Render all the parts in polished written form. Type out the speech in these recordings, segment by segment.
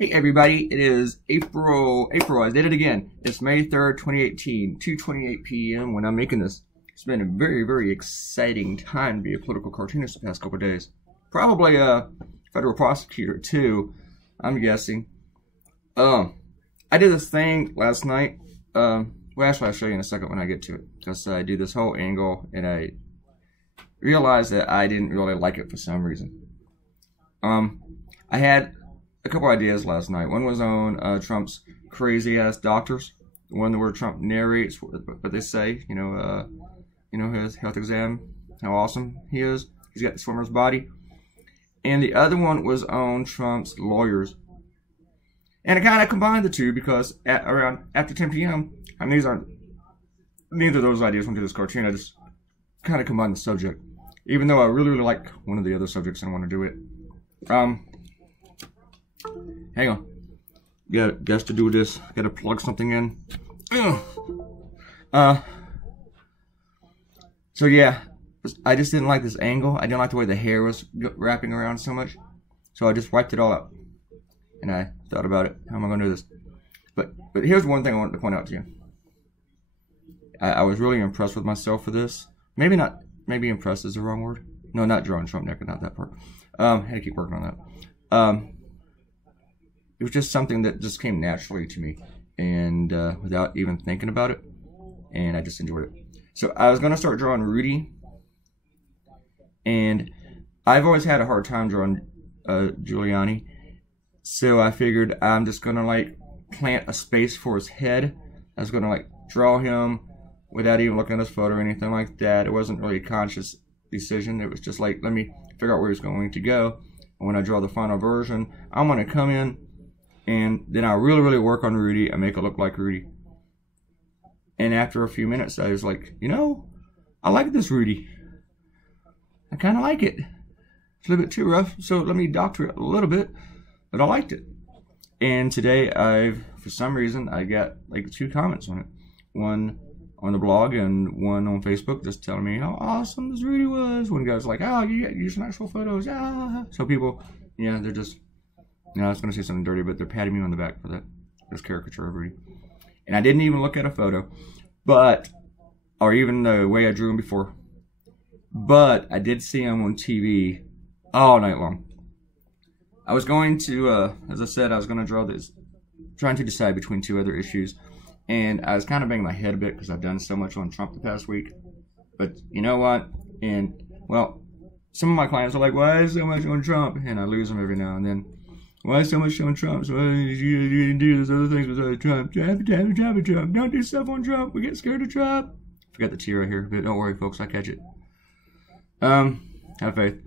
Hey everybody, it is April, I did it again. It's May 3rd, 2018, 2:28 p.m. when I'm making this. It's been a very, very exciting time to be a political cartoonist the past couple of days. Probably a federal prosecutor too, I'm guessing. I did this thing last night. Well, actually I'll show you in a second when I get to it. Because I do this whole angle and I realized that I didn't really like it for some reason. I had a couple ideas last night. One was on Trump's crazy-ass doctors. The one where Trump narrates what they say, you know, his health exam, how awesome he is. He's got the swimmer's body. And the other one was on Trump's lawyers. And I kind of combined the two because after 10 p.m., I mean, neither of those ideas went to this cartoon. I just kind of combined the subject. Even though I really, really like one of the other subjects and I want to do it. Hang on. Guess to do this, gotta plug something in. So yeah, I just didn't like this angle. I didn't like the way the hair was wrapping around so much. So I just wiped it all out. And I thought about it. How am I gonna do this? But here's one thing I wanted to point out to you. I was really impressed with myself for this. Maybe impressed is the wrong word. No, not drawing Trump naked, not that part. Had to keep working on that. It was just something that just came naturally to me, and without even thinking about it, and I just enjoyed it. So I was gonna start drawing Rudy, and I've always had a hard time drawing Giuliani, so I figured I'm just gonna like plant a space for his head. I was gonna like draw him without even looking at his photo or anything like that. It wasn't really a conscious decision. It was just like, let me figure out where he's going to go. And when I draw the final version, I'm gonna come in and then I really, really work on Rudy and make it look like Rudy. And after a few minutes, I was like, you know, I like this Rudy. I kind of like it. It's a little bit too rough, so let me doctor it a little bit, but I liked it. And today, for some reason, I got like 2 comments on it. One on the blog and one on Facebook just telling me how awesome this Rudy was. One guy was like, oh, you use some actual photos. Ah. So people, yeah, they're just, you know, I was going to say something dirty, but they're patting me on the back for that. This caricature of Rudy. And I didn't even look at a photo, or even the way I drew him before. But I did see him on TV all night long. I was going to, as I said, I was going to draw this, trying to decide between 2 other issues. And I was kind of banging my head a bit because I've done so much on Trump the past week. But you know what? And, well, some of my clients are like, why is so much on Trump? And I lose them every now and then. Why so much on Trump? So you do those other things besides Trump. Trump. Don't do stuff on Trump. We get scared of Trump. Forgot the T right here, but don't worry, folks. I catch it. Have faith.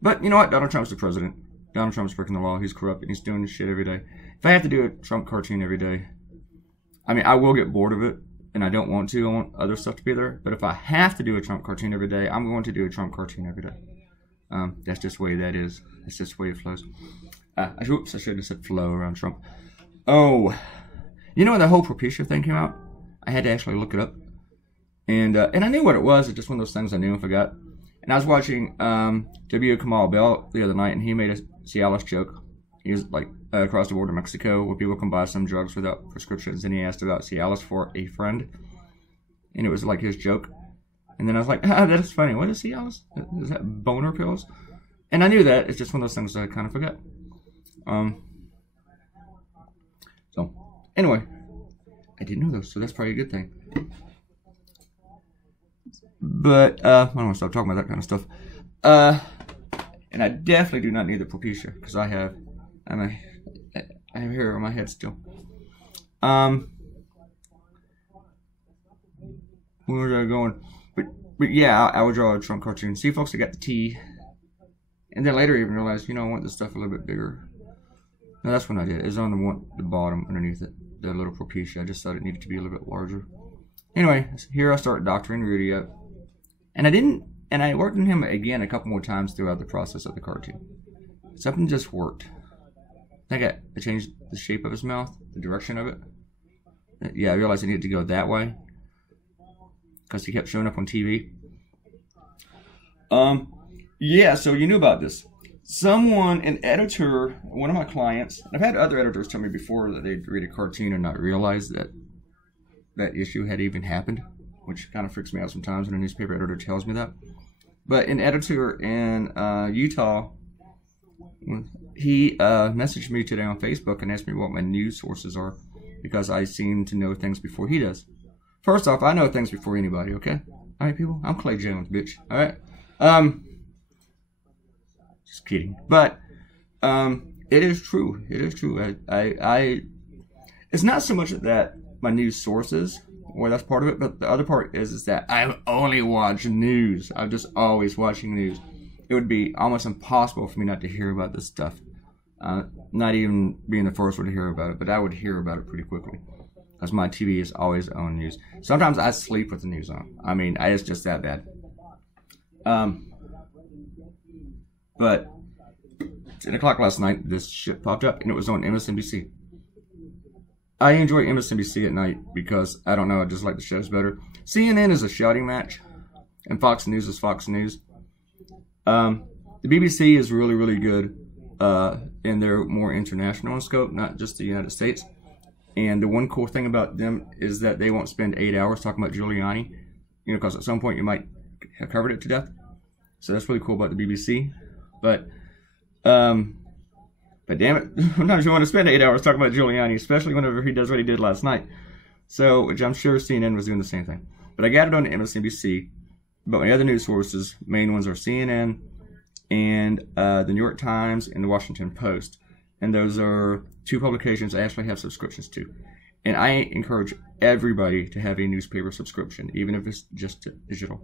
But you know what? Donald Trump's the president. Donald Trump's breaking the law. He's corrupt and he's doing shit every day. If I have to do a Trump cartoon every day, I mean, I will get bored of it, and I don't want to. I want other stuff to be there. But if I have to do a Trump cartoon every day, I'm going to do a Trump cartoon every day. That's just the way that is. That's just the way it flows. Oops, I should have said flow around Trump. Oh, you know when the whole Propecia thing came out? I had to actually look it up. And I knew what it was. It's just one of those things I knew and forgot. And I was watching W. Kamau Bell the other night, and he made a Cialis joke. He was like across the border of Mexico where people can buy some drugs without prescriptions, and he asked about Cialis for a friend. And it was like his joke. And then I was like, that is funny. What is Cialis? Is that boner pills? And I knew that. It's just one of those things that I kind of forgot. So, anyway, I didn't know those, so that's probably a good thing. But, I don't want to stop talking about that kind of stuff. And I definitely do not need the Propecia, because I have hair on my head still. Where was I going? But yeah, I would draw a Trump cartoon. See, folks, I got the T. And then later I even realized, you know, I want this stuff a little bit bigger. No, that's what I did. It's on the bottom underneath it, the little Propecia. I just thought it needed to be a little bit larger. Anyway, here I start doctoring Rudy up. And I worked on him again a couple more times throughout the process of the cartoon. Something just worked. I think I changed the shape of his mouth, the direction of it. Yeah, I realized I needed to go that way. Because he kept showing up on TV. Yeah, so you knew about this. an editor, one of my clients, and I've had other editors tell me before that they'd read a cartoon and not realize that that issue had even happened, which kind of freaks me out sometimes when a newspaper editor tells me that. But an editor in Utah, he messaged me today on Facebook and asked me what my news sources are, because I seem to know things before he does. First off, I know things before anybody, okay? All right, people? I'm Clay Jones, bitch. All right? Just kidding. But it is true. It is true. It's not so much that my news sources, well, that's part of it, but the other part is that I only watch news. I'm just always watching news. It would be almost impossible for me not to hear about this stuff. Not even being the first one to hear about it, but I would hear about it pretty quickly, because my TV is always on news. Sometimes I sleep with the news on. I mean, it's just that bad. But 10 o'clock last night, this shit popped up, and it was on MSNBC. I enjoy MSNBC at night because, I don't know, I just like the shows better. CNN is a shouting match, and Fox News is Fox News. The BBC is really, really good, and they're more international in scope, not just the United States. And the one cool thing about them is that they won't spend 8 hours talking about Giuliani, you know, because at some point you might have covered it to death. So that's really cool about the BBC. But damn it, sometimes you want to spend 8 hours talking about Giuliani, especially whenever he does what he did last night. So, which I'm sure CNN was doing the same thing. But I got it on MSNBC. But my other news sources, main ones are CNN and the New York Times and the Washington Post. And those are two publications I actually have subscriptions to. And I encourage everybody to have a newspaper subscription, even if it's just digital.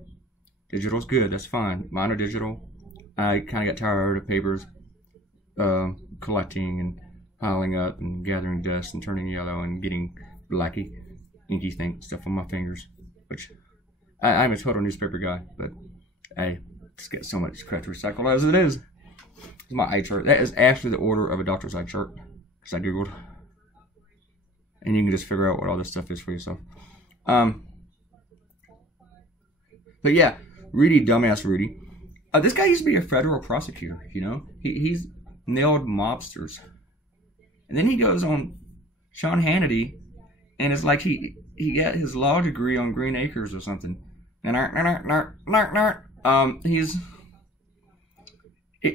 Digital's good, that's fine. Mine are digital. I kind of got tired of papers collecting and piling up and gathering dust and turning yellow and getting blacky, inky stuff on my fingers. Which, I'm a total newspaper guy, but I just get so much crap to recycle as it is. It's my eye chart. That is actually the order of a doctor's eye chart, because I Googled. And you can just figure out what all this stuff is for yourself. But yeah, Rudy, dumbass Rudy. This guy used to be a federal prosecutor, you know? He's nailed mobsters. And then he goes on Sean Hannity, and it's like he got his law degree on Green Acres or something. And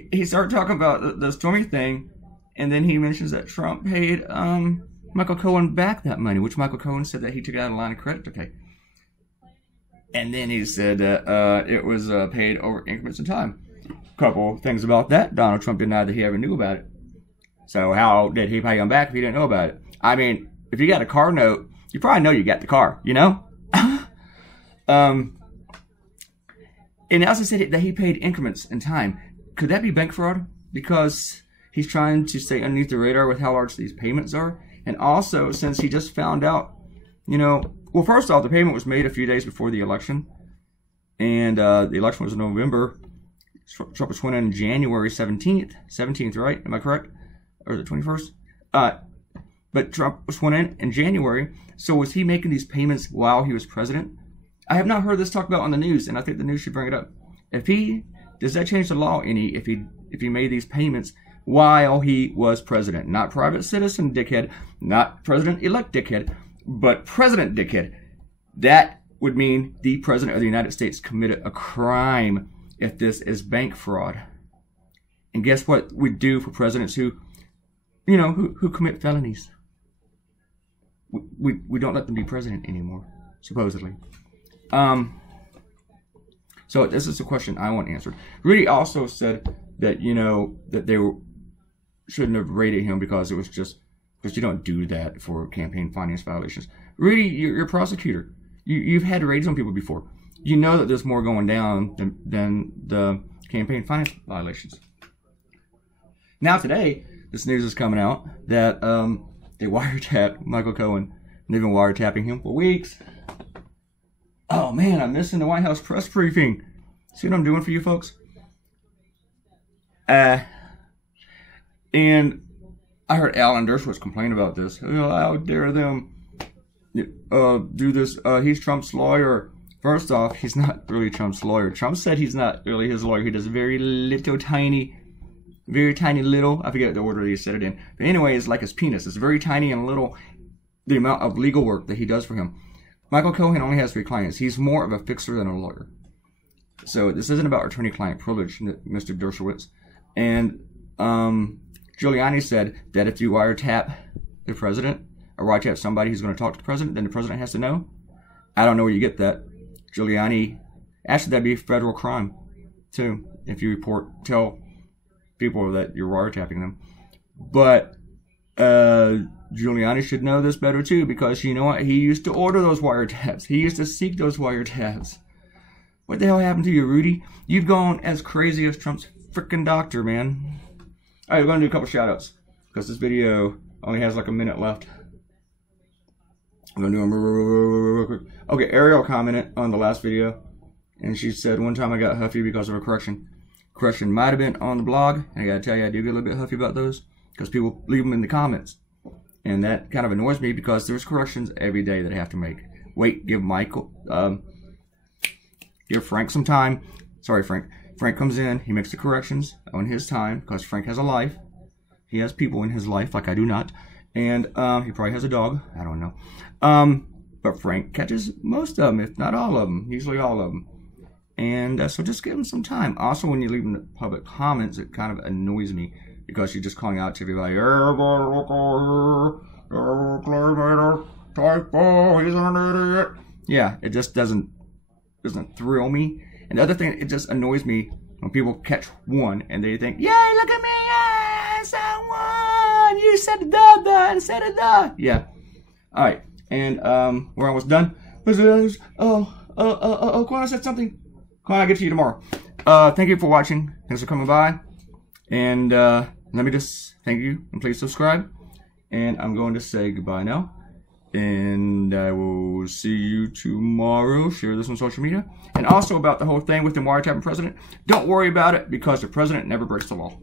he started talking about the Stormy thing, and then he mentions that Trump paid Michael Cohen back that money, which Michael Cohen said that he took out a line of credit to pay. And then he said that it was paid over increments in time. Couple things about that. Donald Trump denied that he ever knew about it. So how did he pay him back if he didn't know about it? I mean, if you got a car note, you probably know you got the car, you know? And he also said that he paid increments in time. Could that be bank fraud? Because he's trying to stay underneath the radar with how large these payments are. And also, since he just found out, you know, well, first off, the payment was made a few days before the election. And the election was in November. Trump was sworn in January 17th. 17th, right? Am I correct? Or the 21st? But Trump was sworn in January. So was he making these payments while he was president? I have not heard this talked about on the news, and I think the news should bring it up. Does that change the law any if he made these payments while he was president? Not private citizen dickhead, not president-elect dickhead, but president dickhead. That would mean the president of the United States committed a crime if this is bank fraud. And guess what we do for presidents who commit felonies? We don't let them be president anymore, supposedly. So this is a question I want answered. Rudy also said that, that they shouldn't have raided him because it was just, because you don't do that for campaign finance violations. Rudy, you're a prosecutor. You've had raids on people before. You know that there's more going down than the campaign finance violations. Now today, this news is coming out that they wiretapped Michael Cohen. And they've been wiretapping him for weeks. Oh man, I'm missing the White House press briefing. See what I'm doing for you folks? And I heard Alan Dershowitz complain about this. How dare them do this? He's Trump's lawyer. First off, he's not really Trump's lawyer. Trump said he's not really his lawyer. He does very little tiny very tiny little, I forget the order he said it in. But anyway, it's like his penis. It's very tiny and little, the amount of legal work that he does for him. Michael Cohen only has 3 clients. He's more of a fixer than a lawyer. So this isn't about attorney-client privilege, Mr. Dershowitz. And Giuliani said that if you wiretap the president, or wiretap somebody who's going to talk to the president, then the president has to know. I don't know where you get that. Giuliani, actually that'd be a federal crime, too, if you tell people that you're wiretapping them. But Giuliani should know this better, too, because you know what? He used to order those wiretaps. He used to seek those wiretaps. What the hell happened to you, Rudy? You've gone as crazy as Trump's freaking doctor, man. Alright, we're going to do a couple shout-outs, because this video only has like a minute left. I'm going to do them real quick. Okay, Ariel commented on the last video, and she said, one time I got huffy because of a correction. Correction might have been on the blog, and I got to tell you, I do get a little bit huffy about those, because people leave them in the comments. And that kind of annoys me, because there's corrections every day that I have to make. Wait, give Frank some time. Sorry, Frank. Frank comes in, he makes the corrections on his time, because Frank has a life. He has people in his life, like I do not. And he probably has a dog. I don't know. But Frank catches most of them, if not all of them. Usually all of them. And so just give him some time. Also, when you leave in the public comments, it kind of annoys me, because you're just calling out to everybody, typo, he's an idiot. Yeah, it just doesn't thrill me. And the other thing, it just annoys me when people catch one and they think, yay, look at me, yes, I won. You said the instead of the. Yeah. All right. And we're almost done. Quan, I said something. Quan, I'll get to you tomorrow. Thank you for watching. Thanks for coming by. And let me just thank you and please subscribe. And I'm going to say goodbye now. And I will see you tomorrow. Share this on social media. And also about the whole thing with the wiretapping president. Don't worry about it, because the president never breaks the law.